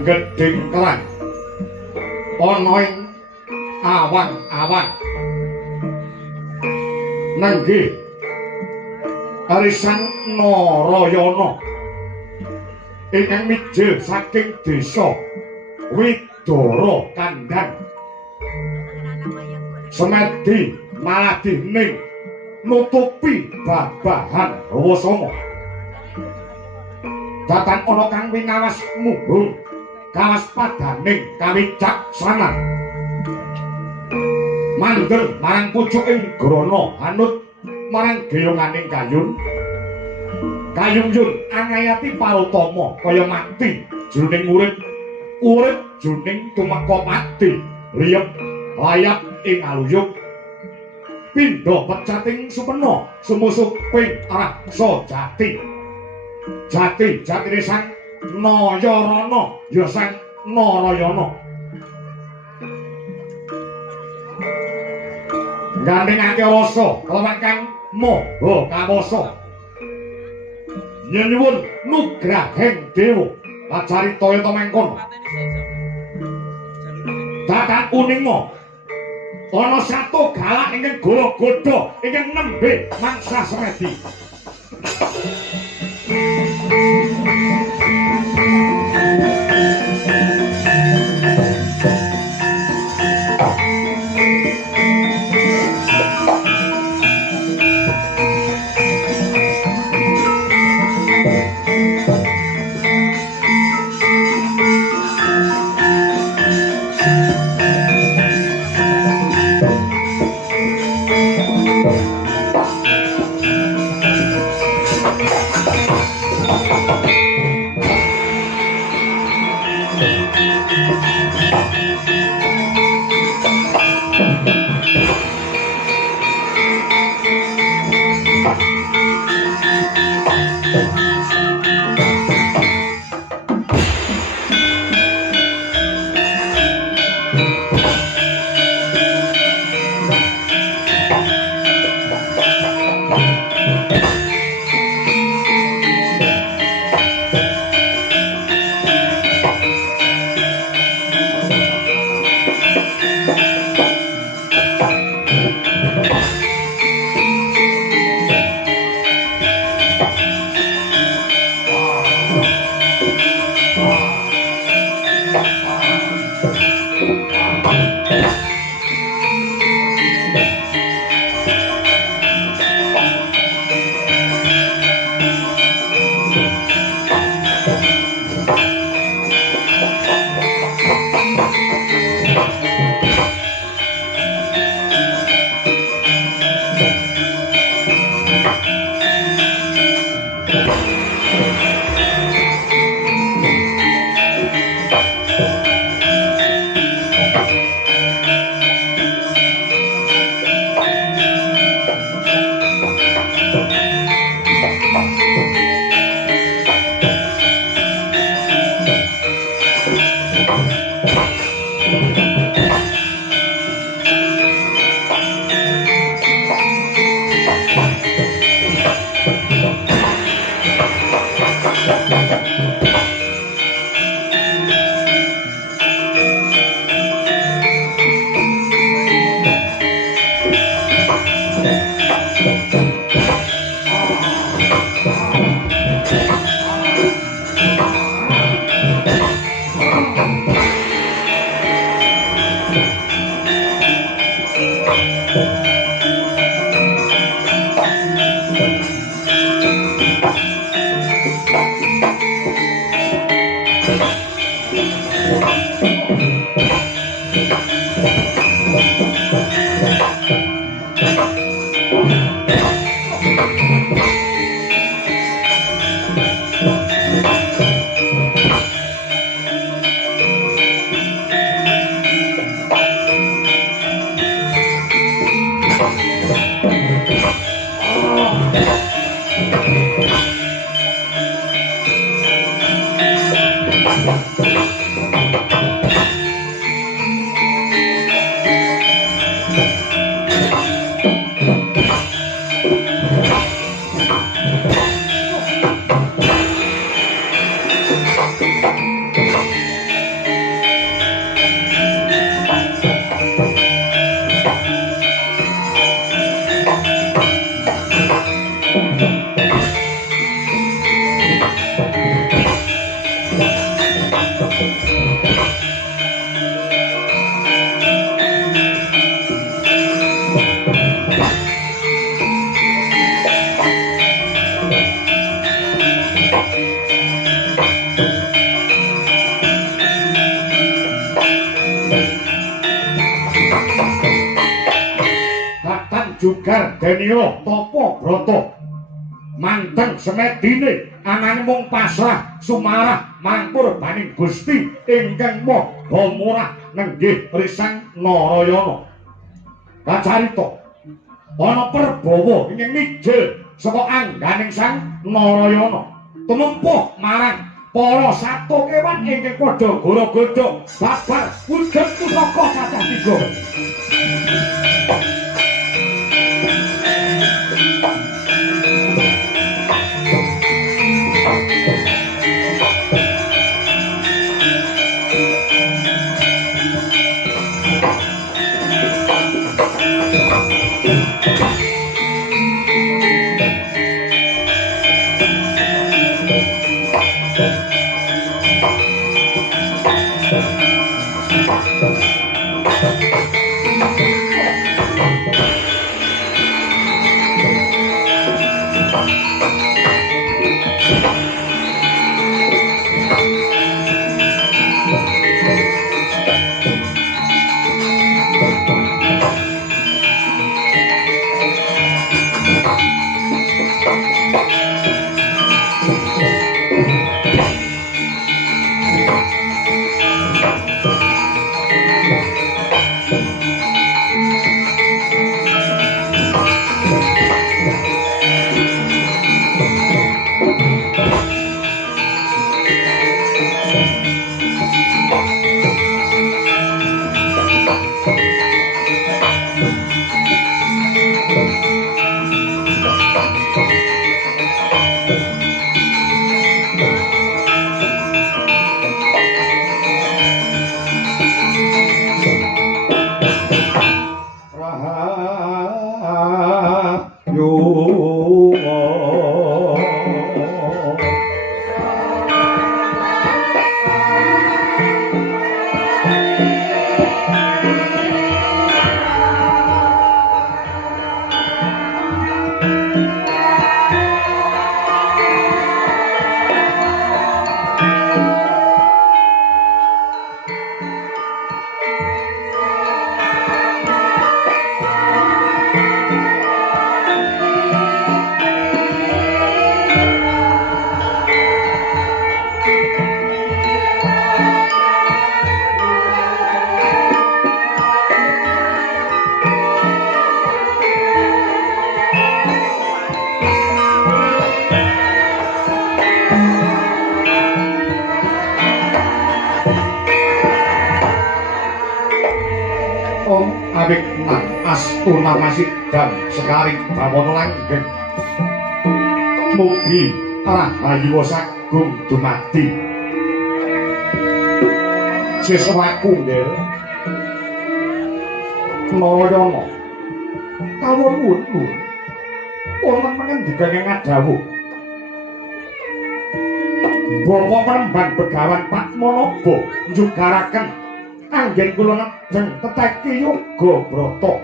Gedeng kelan ana ing awan-awan nenggih arisan Narayana ingkang mijil saking desa Widara Kandhang semedi maladining nutupi babahan Rawasanga datan ana kang wingawas mumbung kawas padaning kawicaksanan mandheng marang pucuking grana anut marang geyonganing kayun yun angayati parutama kaya mati jroning urip jroning tumeka mati liyep layap ing aluyuk pindha pecating supena sumusuk ping raksa jatine sang Nayarana ya sang Narayana gandhengake rasa kelawan kang maha kawasa yen nyuwun nugrahing dewa acarita eta mengkono dadan uninga ana satu galak ingkang goro-godo ingkang nembe mangsa semedi Jugar Denio Topo Broto manteng semedine anane mung pasrah sumarah mangkur baning Gusti ingkang Maha Murah nenggih Risang Narayana. Kacarita ana Prabawa ingkang mijil saka angganing Sang Narayana tumempuh marang para sato kewan ingkang padha goro-godo babar wujud pusaka cacah 3. Om awik nang astuna masidam sekaring bawana langgeng. Mugi rahayu sagung dumadi. Seswaku nggih. Narayana. Kawon wuntu. Wonten pangandikan ing ngadhawuh. Bapak Peremban Begawan Patmanaba njugaraken anggen kula nedeng teteki yoga brata.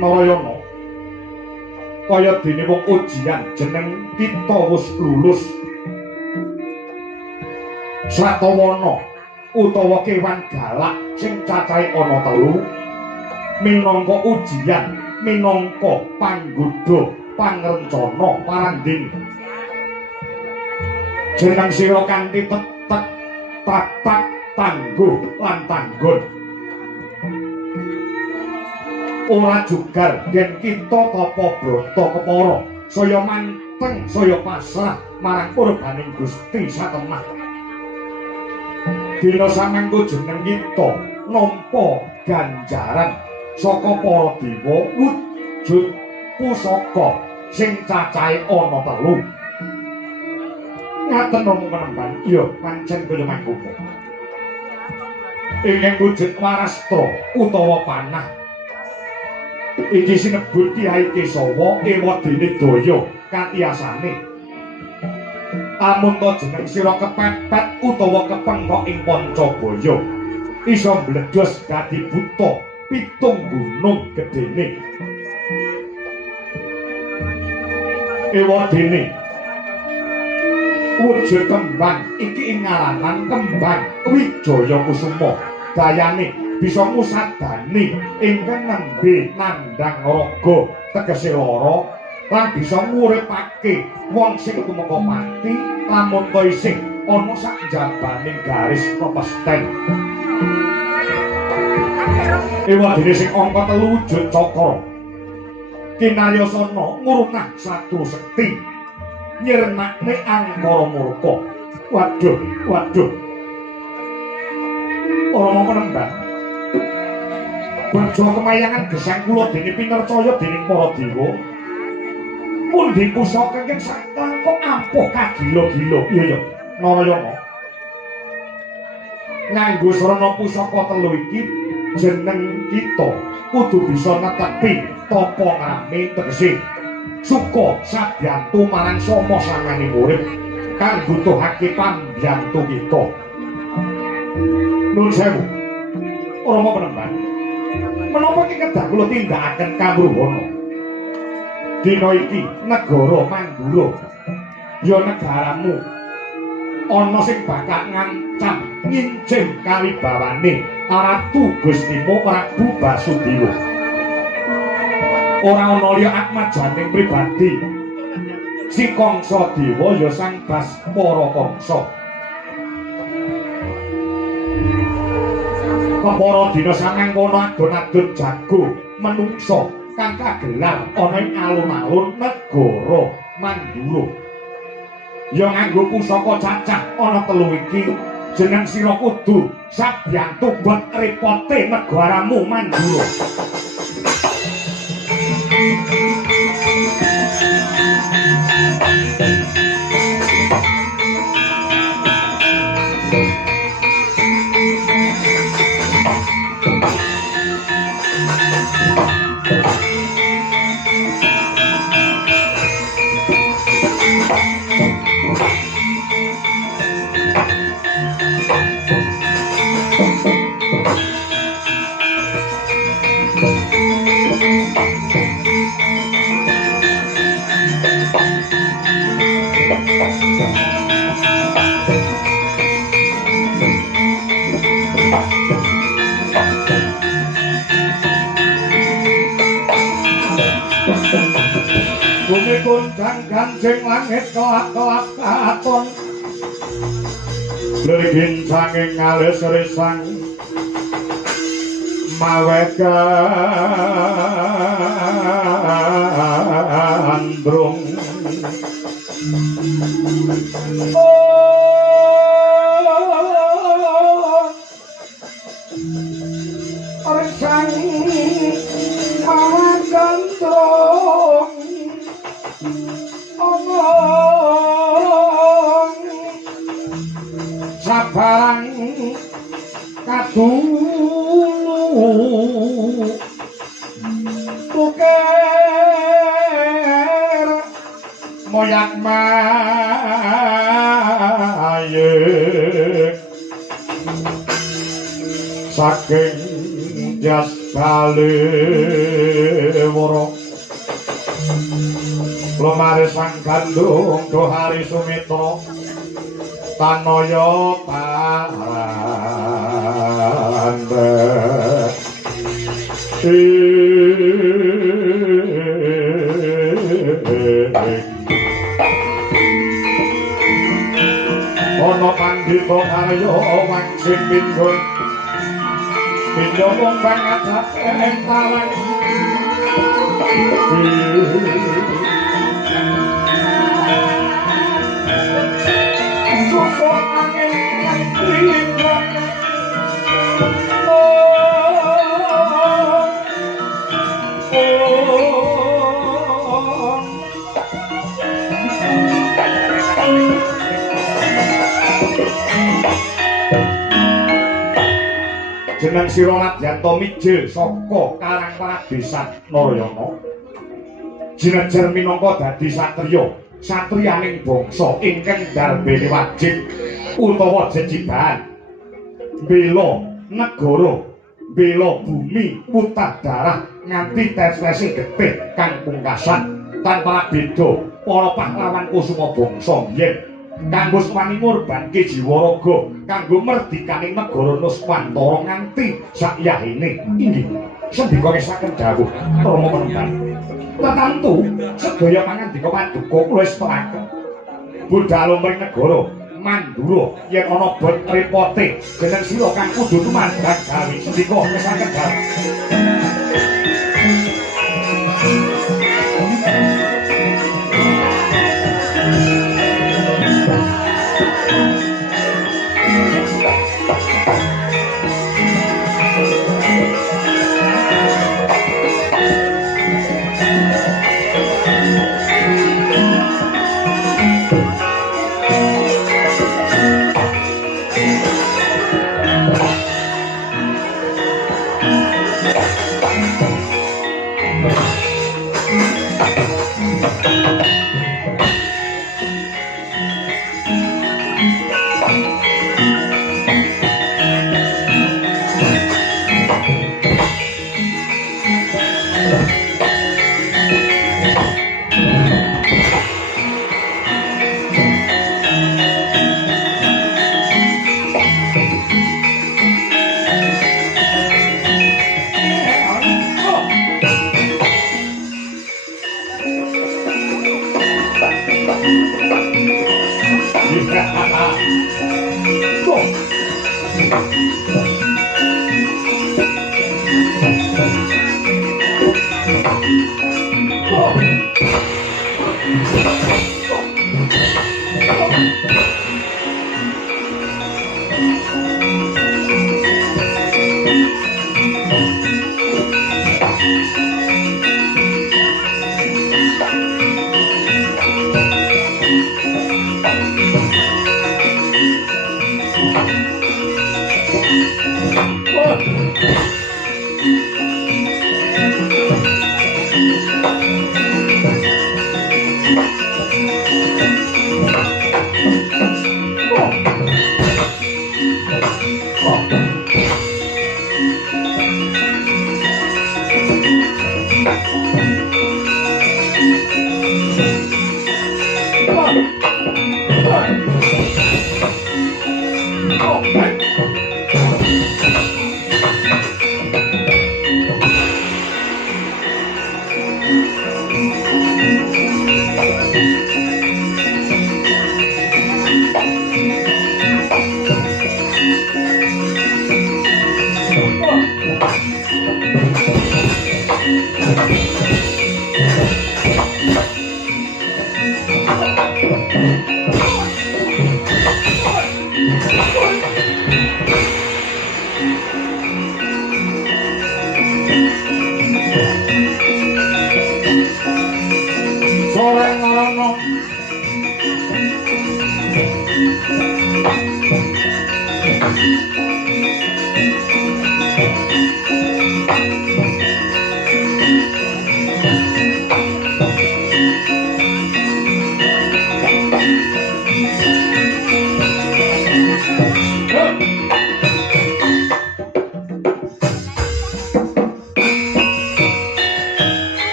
Narayana. Kaya dene wong ujian jeneng kita wis lulus. Satawana utawa kewan galak sing cacahe ana 3 minangka ujian, minangka panggodha, pangrencana, paranding. Jeneng sira kanthi tetek, tatak, tangguh lan tanggon. Ora jugar yen kita tapa brata kepara saya manteng saya pasrah marang urbaning Gusti satemah. Dina samengko jeneng kita nampa ganjaran saka para dewa wujud pusaka sing cacahe ana 3. Ngaten namung penemban iya pancen kaya mangkono. Ing wujud warasta utawa panah iki sinebut Kyai Kesawa ewadene daya katiyasane. Amun to jeneng sira kepepet utawa kepengkok ing Pancabaya isa mbledhos dadi buta 7 gunung gedene. Ewadene wujud kembang iki ing ngaranan kembang Wijaya Kusuma. Dayane bisa ngusadani ingkang nembe nandhang raga tegese lara lan bisa nguripake wong sing tumeka mati lamun to isih ana sak jabaning garis pepesten. Ewadene sing angka 3 wujud cakra kinayasana ngurunah satu sekti nyirnakne angkara murka. Waduh, waduh. Ora mau penembang. Baja kemayangan gesang kula dene pinercaya dening para dewa. Pundi pusaka ingkang saklangkung ampuh kagila-gila. Iya ya, Narayana. Nganggo srana pusaka 3 iki jeneng kita kudu bisa netepi tapa ngame tegese suka sabyantu marang sama sangane urip kang butuhake pambiyantu kita. Nuwun sewu. Ora mau penembang. Menapa iki kedah kula tindakaken kamruhana. Dina iki negara Mandura ya negaramu ana sing bakal ngancam ngincim kawibawane Ratu Gustimu Prabu Basudewa. Ora ana liya atmajaning pribadi si Kangsa Dewa ya Sang Baspara Kangsa. Kepara dina samangkono adon-adon jago menungsa kang kagelar ana ing alun-alun negara Mandura. Ya nganggo pusaka cacah ana 3 iki jeneng sira kudu sabyantu buat repote negaramu Mandura. Bumi kundang ganjing langit kelap-kelap katon Legin sanging alis risang mawe gandrung omong sabarang kadulu tuker moyak mayek saking jas kalewara lumare sang gandung dohari sumitra tanaya paranda ana pandhita karya wangsit pinggon pindha kumbang adat entalan susuk angin rindang jeneng sira Nadyanto mijil saka Karang Pradesan Narayana jinejer minangka dadi satriya satriyaning bangsa ingkang darbene wajib utawa jejiban bela negara bela bumi putah darah nganti tes-tesing getih kang pungkasan tanpa beda para pahlawan kusuma bangsa biyen kanggo wani ngorbanke jiwa raga kanggo merdikaning negara Nuswantara nganti sakyahine inggih sendika kesaken dawuh Rama Panembah tetantu sedaya pangandika paduka kula estakaken budhal lumrih negara Mandura yen ana bot repote jeneng sira kang kudu tumandang gawe sendika kesaken dawuh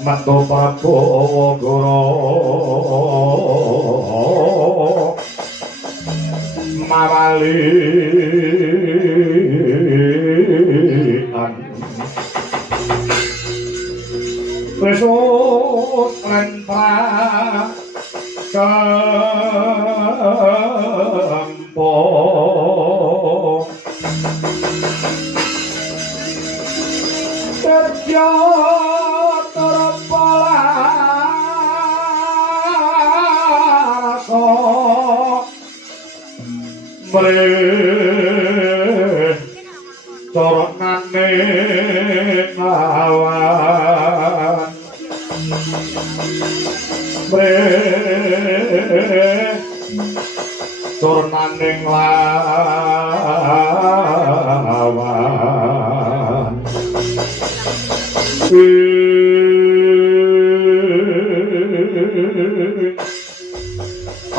Metu Prabu Guru mawali Yesus lan kampung kerja terpalaso mrih coronane awan mrih coronane awan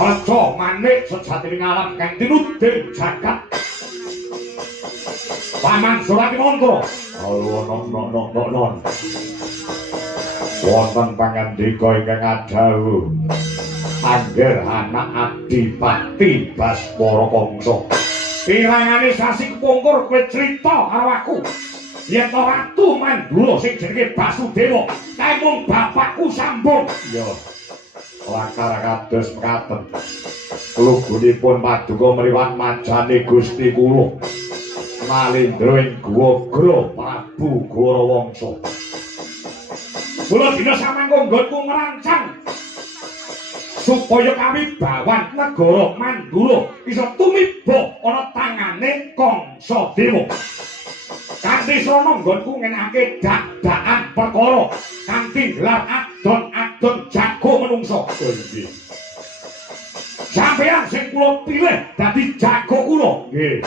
aja manik sejatine ngalam kang tinuding jagat Paman Suratimontro non wonten pangandika ingkang adhawuh angger anak Adipati Baswara Kangsa pirangane sasi kepungkur kowe crita karo aku yen to Ratu Mandura sing jenenge Basudewa kae mung bapakku sambung ya lakar kados mekaten lugunipun paduka mriwat majane Gusti kula Malindra ing Guwagra Prabu Gorawangsa kula dina samangka nggonku ngrancang supaya kawibawan negara Mandura iso tumiba ana tangane Kangsadewa kanthi srana nggonku ngenake dak-dakan perkara kanthi gelar adon-adon jago menungso sampeyan sing kula pilih dadi jago kula nggih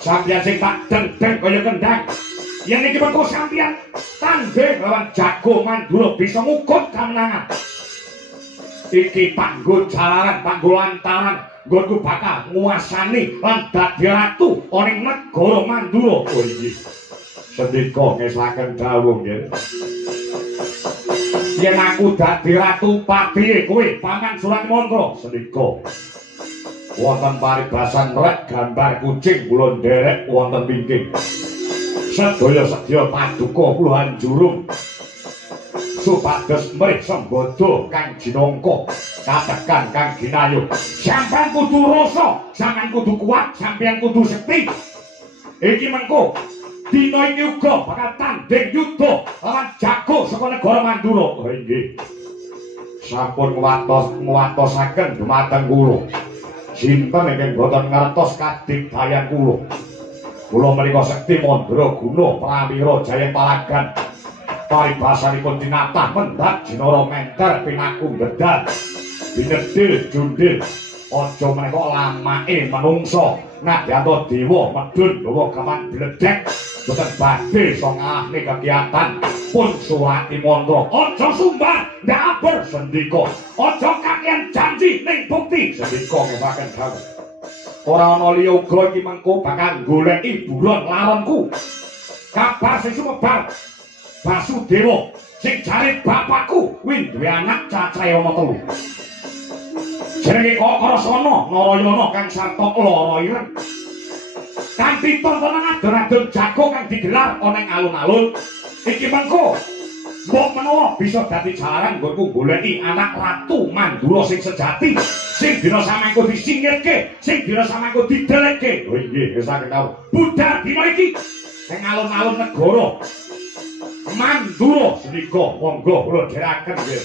sampeyan sing tak dendeng kaya kendang yen iki mengko sampeyan tanding lawan jago Mandura bisa ngukut kamenangan iki panggo jalaran panggo lantaran nggonku bakal nguasani lan dadi ratu ana ing negara Mandura. Oh iki. Sendika ngeslaken dawuh nggih. Yen aku dadi ratu patihe kowe Paman Suratimontro sendika. Wonten paribasan rek gambar kucing kula nderek wonten wingking. Sedaya sedya paduka kula anjurung supados mrih sembada kang jinangka katekan kang ginayu sampeyan kudu rasa sampeyan kudu kuat sampeyan kudu sekti iki mengko dina iki uga bakal tanding yudha lawan jago saka negara Mandura. Oh nggih sampun nguwatosaken dumateng kula sinten ingkang boten ngertos kadigdayan kula menika sekti Mandra Guna Prawira Jaya Palagan paribasanipun tinatah mendak jinara menter pinaku gedal binedil jundil aja menika lamake manungsa nadyanto dewa medun gawa gaman bledek boten badhe iso ngalahne kegiatan pun Suratimontro aja sumbang ndak aber sendika aja kakean janji ning bukti sendika ngewaken dawuh ora ana liya uga iki mengko bakal goleki buron laronku kabar sing sumebar Basudewa sing jare bapakku kuwi duwe anak cacahe ana 3 jenenge Kakrasana Narayana kang sarta lara ireng kanthi tontonan adon-adon jago kang digelar ana ing alun-alun iki mengko mbok menawa bisa dadi jalaran nggonku goleki anak Ratu Mandura sing sejati sing dina samangka disingkirke sing dina samangka didelekke. Oh nggih saken tau budal dina iki ing alun-alun negara Mandura sedika monggo kula dherekaken nggih.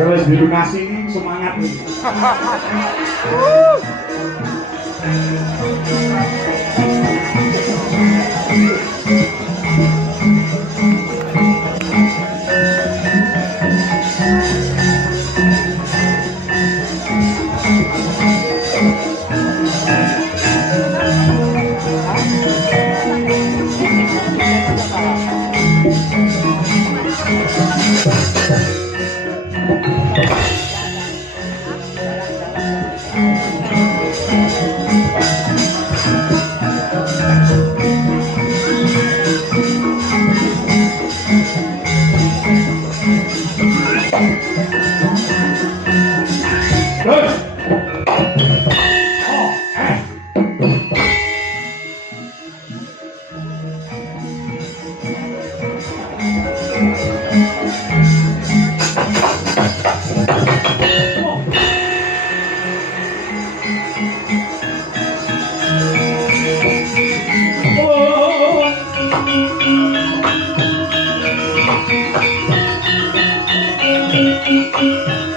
Terus dilunasi semangat nih. Thank you.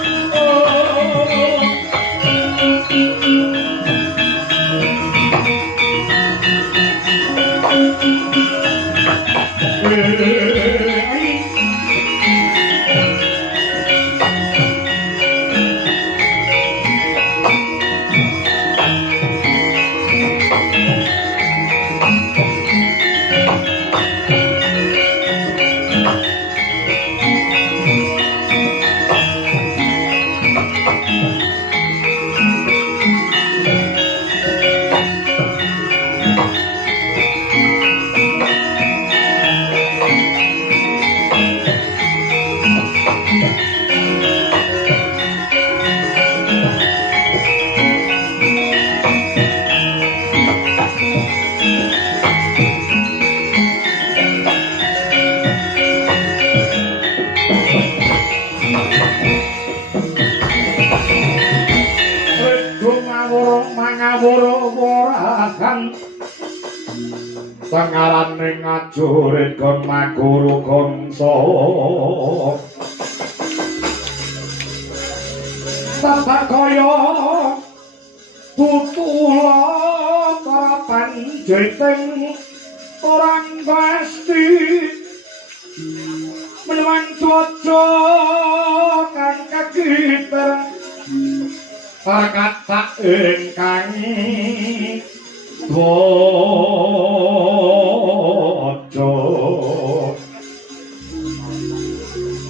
Sengarane ngajurit kon maguru gongso tata kaya tutula parapan jeteng orang pasti meneman cuaca kang kagitar kata ingkang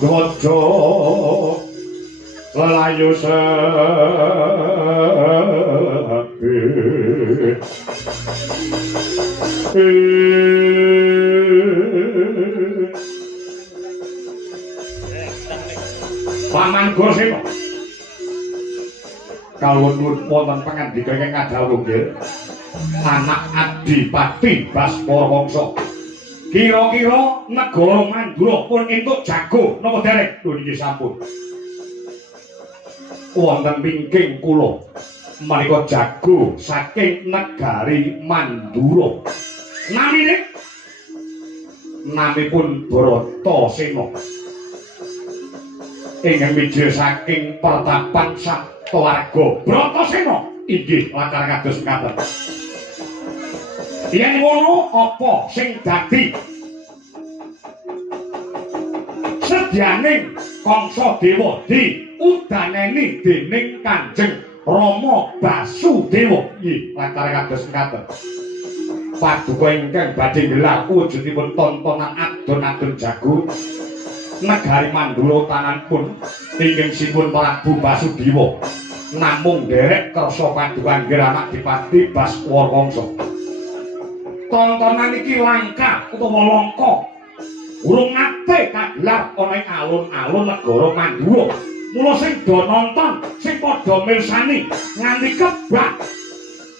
Gojo lelayu sepi Paman Goseno kawon wonten pangandika ingkang kadhawuh nggih anak Adipati Baspara Wangsa kira-kira negara Mandura pun entuk jago napa dereng lho niki sampun wonten wingking kula menika jago saking negari Mandura namipun Bratasena ingkang mijil saking pertapan Saptawarga Bratasena inggih lakar kados mekaten yen ngono apa sing dadi sedyaning Kangsa Dewa diudaneni dening Kanjeng Rama Basudewa nggih lakar kados mekaten paduka ingkang badhe gelar wujudipun tontonan adon-adon jago negari Mandura tananipun ingkang sipun Prabu Basudewa namung derek kersa padukan anak Adipati Baspara Wangsa tontonan iki langka utawa langka urung nate kagelar ana ing alun-alun negara Mandura mula sing do nonton sing padha mirsani nganti kebak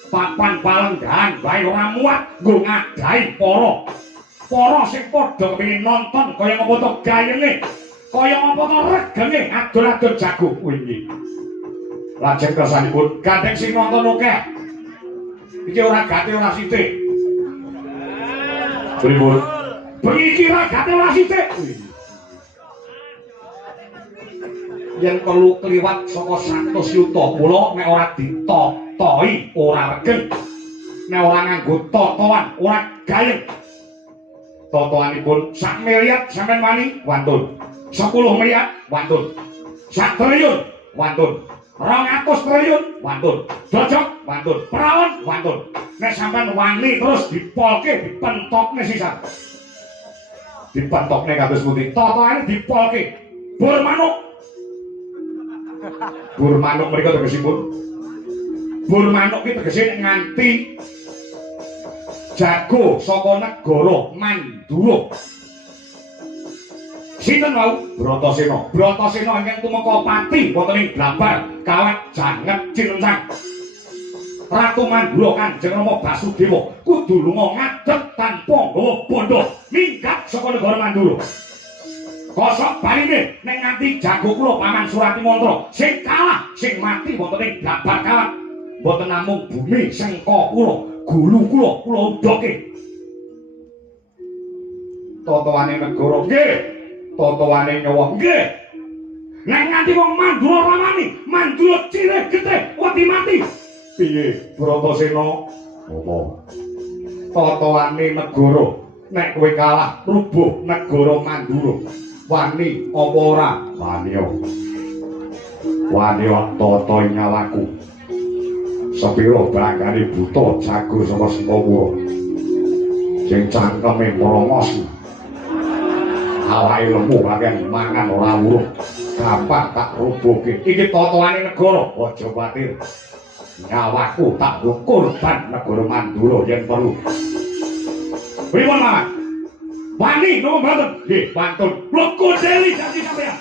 papan palenggahan bae ora muat nggo ngadahi para sing padha kepengin nonton kaya apa to gayene kaya apa to regenge adon-adon jago kuwi lajeng kersanipun gandeng sing nonton akeh iki ora gate ora sithik pripun bengi ora gate ora sithik yen perlu kliwat saka 100 yuta mula nek ora ditotohi ora regeng nek ora nganggo totoan ora gayeng totoanipun 1 miliar sampean wani wantun 10 miliar wantun 1 triliun wantun 200 triliun wantun dojok wantun perawan wantun nek sampean wani terus dipolke dipentokne sisan dipentokne kados pundi totoane dipolke bur manuk mriko tegesipun bur manuk iki tegese nganti jago saka negara Mandura sinten wau Bratasena ingkang tumeka pati wonten ing Blambar kawat janget Cinencang Ratu Mandura Kanjeng Rama Basudewa kudu lunga ngadeg tanpa nggawa bondo minggat saka negara Mandura kosok baline nek nganti jago kula Paman Surati Mantra sing kalah sing mati wonten ing Blambar kawat mboten namung bumi sengka kula gulu kula udoke totoane negara nggih totoane nyawa nggih nek nganti wong Mandura ramani Mandura cireh getih wedi mati piye Bratasena apa totoane negara nek kowe kalah rubuh negara Mandura wani apa ora wani toto nyawaku sepiro brangane buta jago saka Sempawura sing cangkeme merongos awake lemu bagian mangan ora urung gampang tak rubuhke iki totoane negara aja kuwatir nyawaku tak korban negara Mandura yen perlu pripun Mas wani nopo mboten nggih pantun kula kodeli janji sampeyan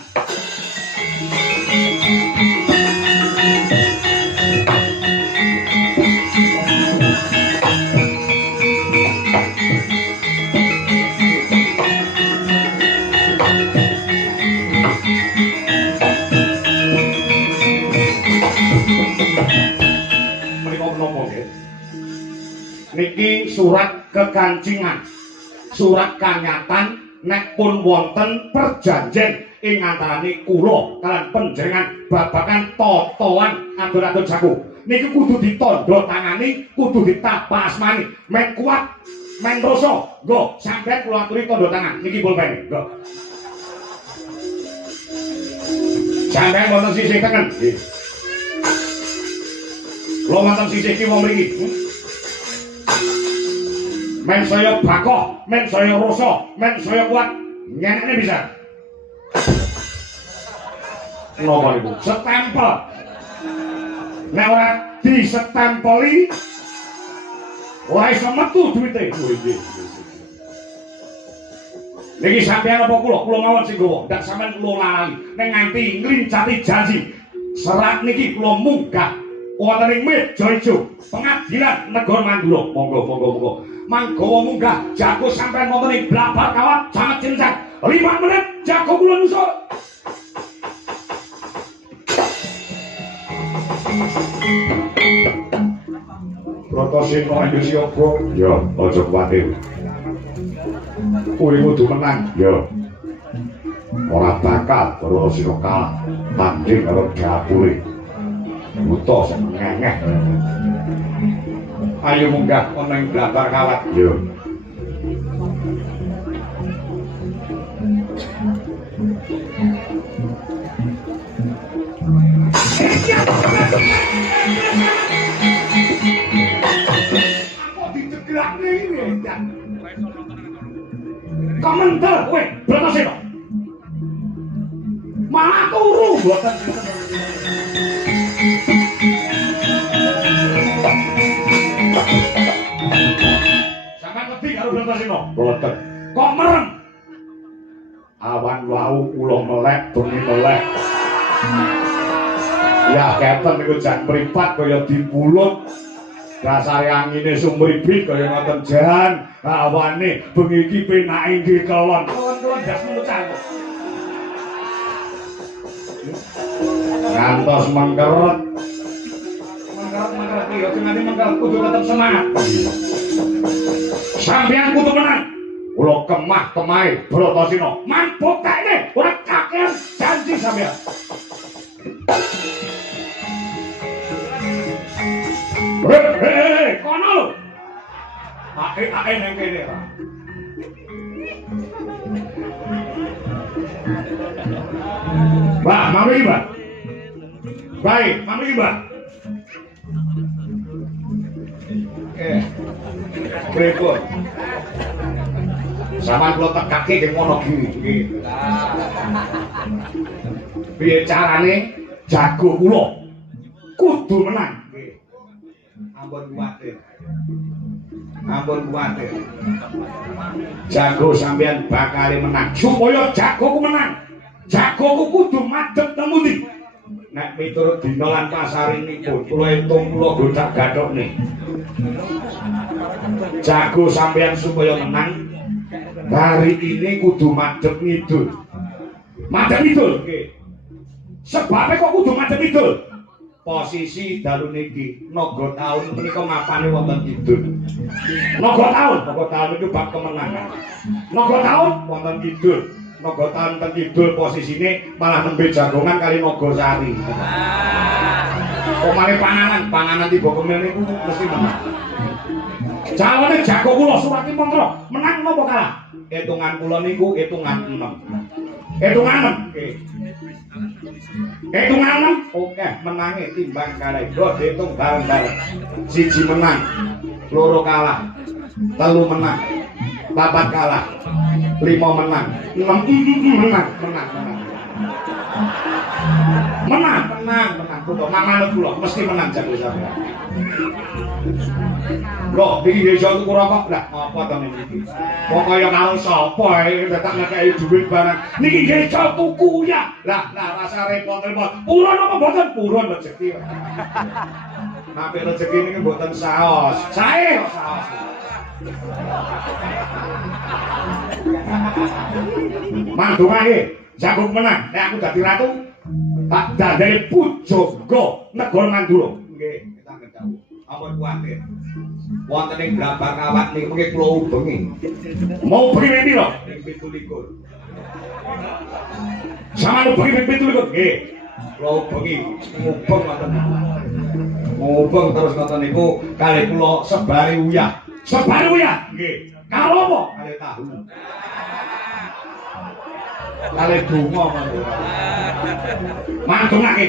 niki surat kekancingan surat kanyatan nek pun wonten perjanjian ing antaraning kula kalian panjenengan babagan totoan atur-atur jago niki kudu ditandha tangani kudu ditapa asmani men kuat men rasa nggo sampeyan kula aturi tandha tangan niki pulpen nggo sampeyan wonten sisih tengen nggih kula wonten sisih kiwa mriki men saya bakoh men saya rasa men saya kuat nyenekne bisa napa niku stempel nek ora disestempeli ora iso metu duwite niki sampeyan apa kula mawon sing gowo ndak sampean kula lali nek nganti nglincati janji serat niki kula munggah wonten ing meja ijo pengadilan negara Mandura monggo manggawa munggah jago sampean wonten ing blabar kawat sangat cincang 5 menit jago kula nusul Brotosena Indonesia bro ya aja kuwatir kuwi kudu menang ya ora bakal Brotosena kalah tanding karo Dapure buta sing ngengeh ayo munggah ana ing blabar kawat ya komentar kowe Brotosena malah turu mboten sampeyan wedi karo Brotosena mboten kok merem awan wau kula melek bengi melek ya keten niku jan mripat kaya dipulut dasare angine sumribit kaya ngoten jan awane bengi iki penake nggih kelon kelon jas muncang ngantos mengkeret ya sing nganti mengkeret kudu tetep semangat sampeyan kudu menang kula kemah-kemahe Brotosena manbuktekne ora kakean janji sampeyan kono lho ae nang kene ra Mbak, mami Mbak. Baik, mami Mbak. Pripun? Sampeyan kula tekake ning ngono iki. Piye carane jago kula kudu menang. Ampun kuwatir. Ampun kuwatir. Jago sampeyan bakal menang. Supaya jagoku menang. Jagoku kudu madhep teng pundi? Nek miturut dina lan pasarinipun kula entung kula godak gathokne. Jago sampeyan supaya menang hari ini kudu madhep ngidul. Madhep ngidul nggih. Sebabe kok kudu madhep ngidul? Posisi dalu niki naga taun menika mapane wonten kidul. Naga taun niku bab kemenangan. Naga taun wonten kidul. Naga taun teng kidul posisine malah nembe jagongan kali Nagasari. Omane panganan tiba kemene niku mesti menang. Calone jago kula Surati Mantra menang napa kalah? Hitungan kula niku hitungan 6. Hitungan 6. Nggih. Hitungan 6 oke menange timbang kalah. Lho diitung bareng-bareng. 1 menang, 2 kalah, 3 menang, 4 kalah, 5 menang, 6 menang. Menang. Kudu manut kula mesti menang jago sampeyan. Lho, iki desa tuku rokok lah, apa to niki? Kok kaya karo sapa ae dadak ngekeki dhuwit barang. Niki desa tuku ya. Lah rasa repot-repot. Purun apa mboten? Purun rezeki. Napi rezeki niki mboten saos. Sae saos. Mandungake jago menang. Nek aku dadi ratu tak dandani pujaga negara Mandura. Nggih, kita ngerti. ampun kuwatir. Wonten ing Brambang Kawat niku mengke kula ubengi. Mau bengi piro? Ing 17. Sama ubengi ping 17. Nggih. Kula ubengi ngubeng ngoten. Ngubeng terus ngoten niku kalih kula sebari uyah. Sebari uyah. Nggih. Karo apa? Kalih tahu. Kalih donga ngoten. Mantungake.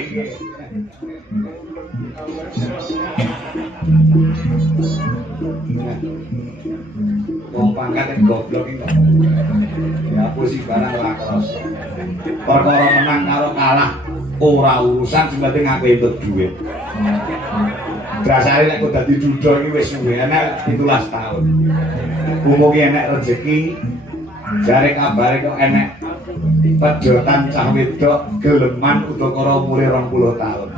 Wong pangkat goblok iki kok. Ya pusi barang ora krasa. Perkara menang karo kalah ora urusan sing penting aku entuk dhuwit. Dasare nek kok dadi duda iki wis suwe enek 17 tahun. Umume enek rezeki jare kabare kok enek pejotan cah wedok geleman udakara umure 20 tahun.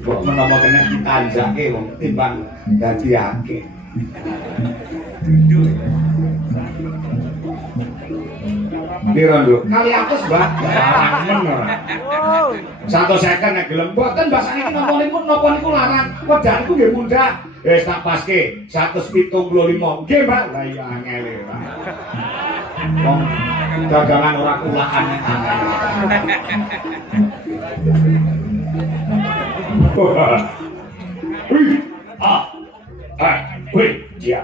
Kok menawa kena ditanjake wong timbang dadi akeh. Piro lho? Kali atus, Mbak. Larang ora. 150 nek gelem. Mboten basane iki napa niku larang. Wedane nggih mundhak. Wis tak paske 175. Nggih, Mbak. Lah iya angel e, Pak. Wong dagangan ora kulakan nek angel. Wih, dia.